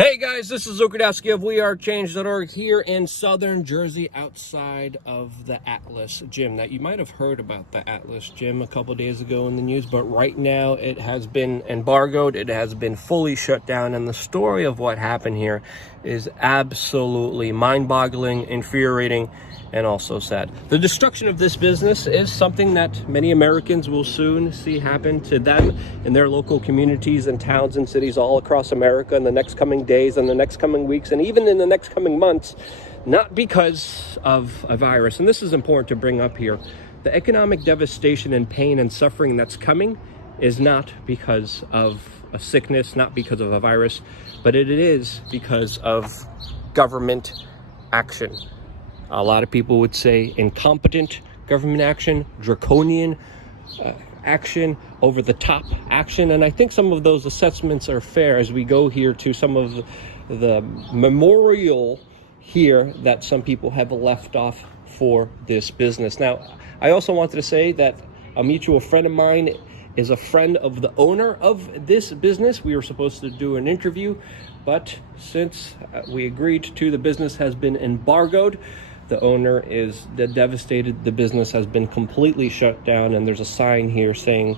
Hey guys, this is Okradowski of WeAreChange.org here in southern Jersey outside of the Atlas Gym. Now, you might have heard about the Atlas Gym a couple days ago in the news, but right now it has been embargoed. It has been fully shut down, and the story of what happened here is absolutely mind-boggling, infuriating, and also sad. The destruction of this business is something that many Americans will soon see happen to them in their local communities and towns and cities all across America in the next coming days and the next coming weeks and even in the next coming months, not because of a virus. And this is important to bring up here. The economic devastation and pain and suffering that's coming is not because of a sickness, not because of a virus, but it is because of government action. A lot of people would say incompetent government action, draconian action, over-the-top action. And I think some of those assessments are fair as we go here to some of the memorial here that some people have left off for this business. Now, I also wanted to say that a mutual friend of mine is a friend of the owner of this business. We were supposed to do an interview, but since we agreed to, the business has been embargoed. The owner is devastated. The business has been completely shut down, and there's a sign here saying,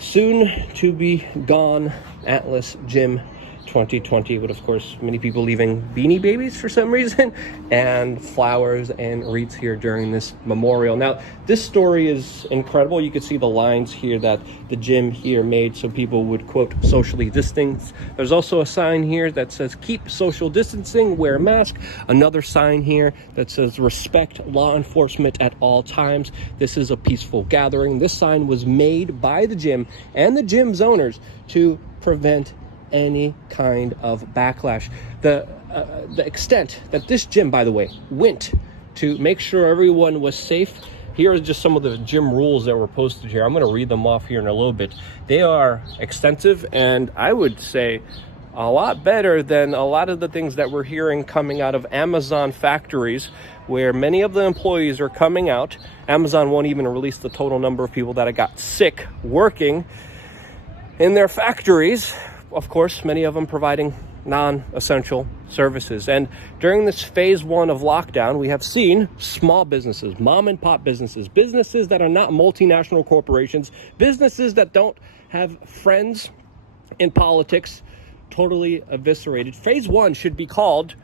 "Soon to be gone, Atlas Gym 2020," with, of course, many people leaving Beanie Babies for some reason, and flowers and wreaths here during this memorial. Now, this story is incredible. You could see the lines here that the gym here made so people would, quote, socially distance. There's also a sign here that says, "Keep social distancing, wear a mask." Another sign here that says, "Respect law enforcement at all times. This is a peaceful gathering." This sign was made by the gym and the gym's owners to prevent any kind of backlash. The extent that this gym, by the way, went to make sure everyone was safe. Here are just some of the gym rules that were posted here. I'm going to read them off here in a little bit. They are extensive, and I would say a lot better than a lot of the things that we're hearing coming out of Amazon factories, where many of the employees are coming out. Amazon won't even release the total number of people that got sick working in their factories. Of course, many of them providing non-essential services. And during this phase one of lockdown, we have seen small businesses, mom and pop businesses, businesses that are not multinational corporations, businesses that don't have friends in politics, totally eviscerated. Phase one should be called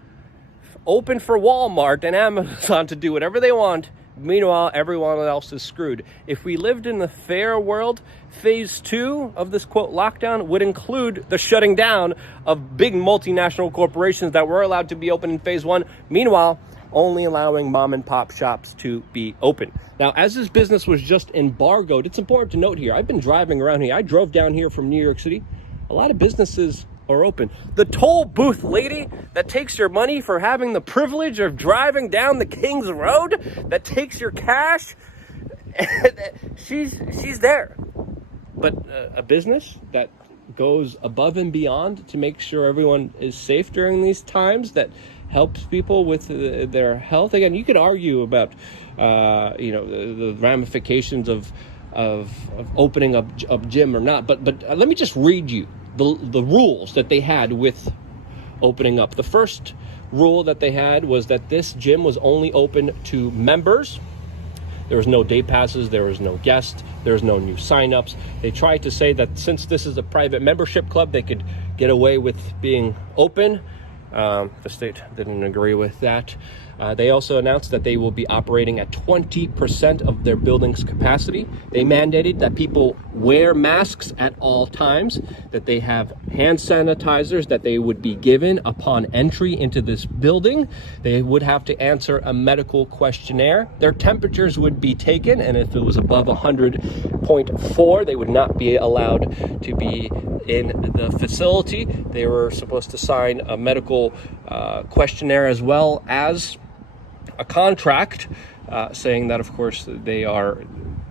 open for Walmart and Amazon to do whatever they want. Meanwhile, everyone else is screwed. If we lived in the fair world, phase two of this, quote, lockdown would include the shutting down of big multinational corporations that were allowed to be open in phase one. Meanwhile, only allowing mom and pop shops to be open. Now, as this business was just embargoed, it's important to note here, I've been driving around here. I drove down here from New York City. A lot of businesses are open. The toll booth lady that takes your money for having the privilege of driving down the King's Road, that takes your cash, she's there. But a business that goes above and beyond to make sure everyone is safe during these times, that helps people with their health. Again, you could argue about the ramifications of opening up a gym or not, but let me just read you the rules that they had with opening up. The first rule that they had was that this gym was only open to members. There was no day passes, there was no guests, there was no new signups. They tried to say that since this is a private membership club, they could get away with being open. The state didn't agree with that. They also announced that they will be operating at 20% of their building's capacity. They mandated that people wear masks at all times, that they have hand sanitizers that they would be given upon entry into this building. They would have to answer a medical questionnaire. Their temperatures would be taken, and if it was above 100.4, they would not be allowed to be in the facility. They were supposed to sign a medical questionnaire as well as a contract saying that, of course, they are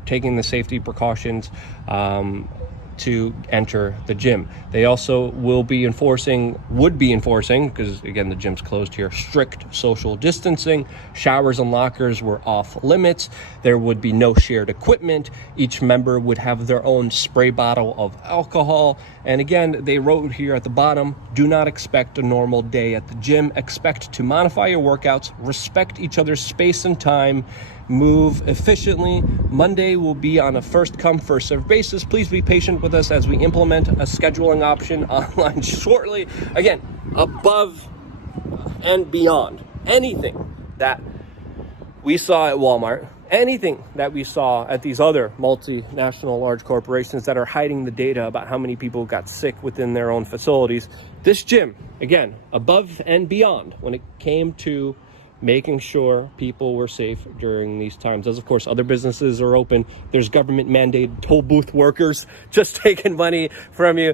taking the safety precautions to enter the gym. They also would be enforcing, because again, the gym's closed here, strict social distancing. Showers and lockers were off limits. There would be no shared equipment. Each member would have their own spray bottle of alcohol. And again, they wrote here at the bottom, do not expect a normal day at the gym. Expect to modify your workouts, respect each other's space and time, move efficiently. Monday will be on a first come, first served basis. Please be patient with us as we implement a scheduling option online shortly. Again, above and beyond anything that we saw at Walmart, anything that we saw at these other multinational large corporations that are hiding the data about how many people got sick within their own facilities. This gym, again, above and beyond when it came to making sure people were safe during these times. As of course, other businesses are open. There's government mandated toll booth workers just taking money from you.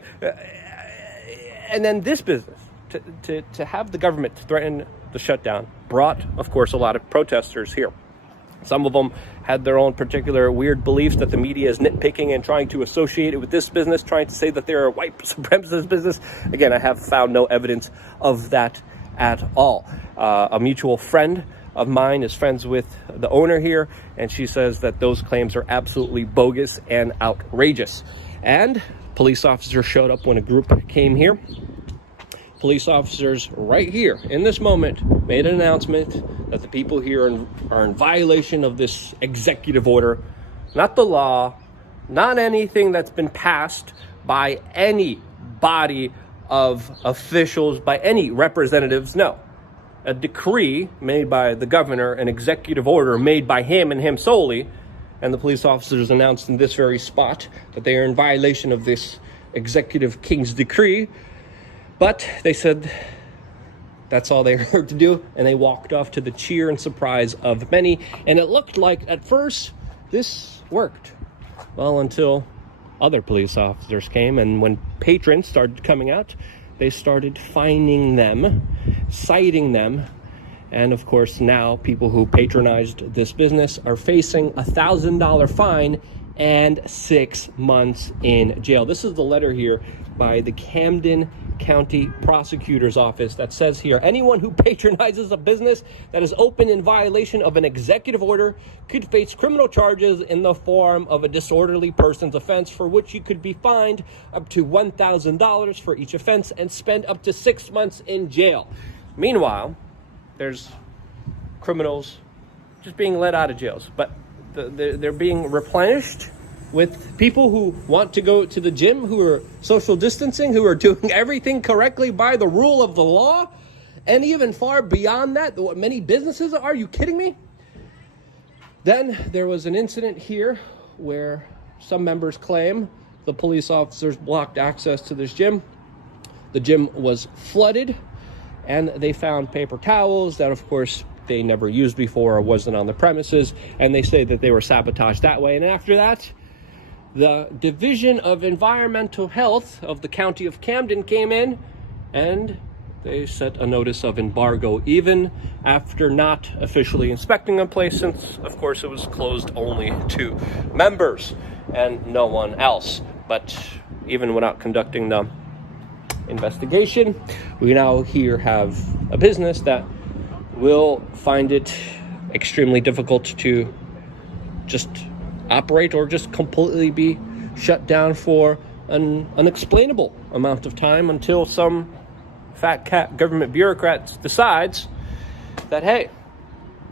And then this business, to have the government threaten the shutdown, brought, of course, a lot of protesters here. Some of them had their own particular weird beliefs that the media is nitpicking and trying to associate it with this business, trying to say that they're a white supremacist business. Again, I have found no evidence of that at all. A mutual friend of mine is friends with the owner here, and she says that those claims are absolutely bogus and outrageous. And police officers showed up when a group came here. Police officers right here in this moment made an announcement that the people here are in violation of this executive order, not the law, not anything that's been passed by any body of officials, by any representatives. No, a decree made by the governor, an executive order made by him and him solely, and the police officers announced in this very spot that they are in violation of this executive king's decree. But they said that's all they heard to do, and they walked off to the cheer and surprise of many. And it looked like at first this worked, well, until other police officers came, and when patrons started coming out, they started fining them, citing them, and of course now people who patronized this business are facing a $1,000 fine and 6 months in jail. This is the letter here by the Camden County Prosecutor's Office that says here, anyone who patronizes a business that is open in violation of an executive order could face criminal charges in the form of a disorderly person's offense, for which you could be fined up to $1,000 for each offense and spend up to 6 months in jail. Meanwhile, there's criminals just being let out of jails, but they're being replenished with people who want to go to the gym, who are social distancing, who are doing everything correctly by the rule of the law, and even far beyond that, what many businesses are. Are you kidding me? Then there was an incident here where some members claim the police officers blocked access to this gym. The gym was flooded, and they found paper towels that, of course, they never used before or wasn't on the premises, and they say that they were sabotaged that way. And after that, the Division of Environmental Health of the County of Camden came in, and they set a notice of embargo, even after not officially inspecting a place, since, of course, it was closed only to members and no one else. But even without conducting the investigation, we now here have a business that will find it extremely difficult to just operate or just completely be shut down for an unexplainable amount of time, until some fat cat government bureaucrat decides that, hey,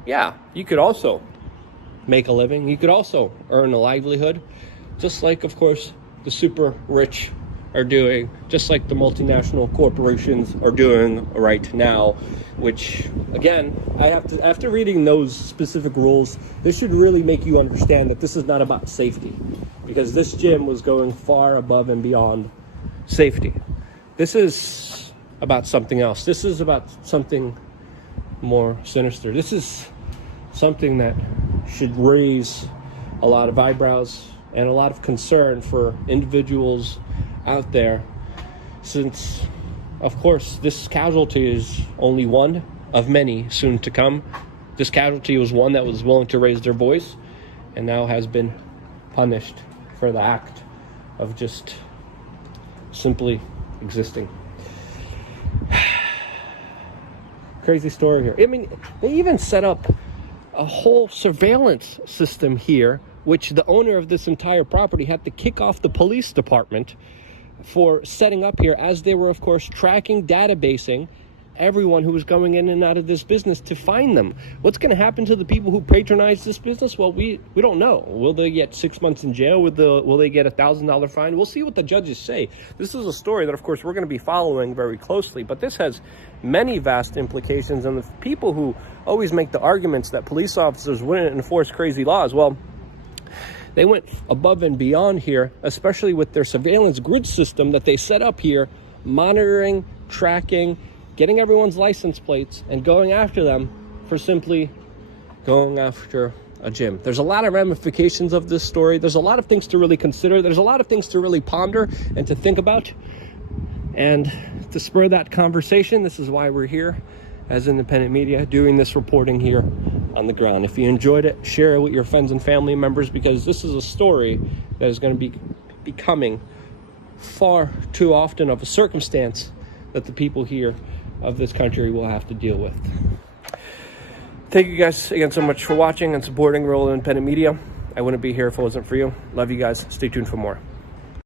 yeah, you could also make a living, you could also earn a livelihood, just like, of course, the super rich are doing, just like the multinational corporations are doing right now. Which, again, after reading those specific rules, this should really make you understand that this is not about safety, because this gym was going far above and beyond safety. This is about something else. This is about something more sinister. This is something that should raise a lot of eyebrows and a lot of concern for individuals out there, since, of course, this casualty is only one of many soon to come. This casualty was one that was willing to raise their voice and now has been punished for the act of just simply existing. Crazy story here. I mean, they even set up a whole surveillance system here, which the owner of this entire property had to kick off the police department for setting up here, as they were, of course, tracking, databasing everyone who was going in and out of this business to find them. What's going to happen to the people who patronize this business? Well, we don't know. Will they get 6 months in jail? Will they get $1,000 fine? We'll see what the judges say. This is a story that, of course, we're going to be following very closely, but this has many vast implications. And the people who always make the arguments that police officers wouldn't enforce crazy laws, well, they went above and beyond here, especially with their surveillance grid system that they set up here, monitoring, tracking, getting everyone's license plates, and going after them for simply going after a gym. There's a lot of ramifications of this story. There's a lot of things to really consider. There's a lot of things to really ponder and to think about. And to spur that conversation, this is why we're here as independent media doing this reporting here on the ground. If you enjoyed it, share it with your friends and family members, because this is a story that is going to be becoming far too often of a circumstance that the people here of this country will have to deal with. Thank you guys again so much for watching and supporting Rural Independent Media. I wouldn't be here if it wasn't for you. Love you guys. Stay tuned for more.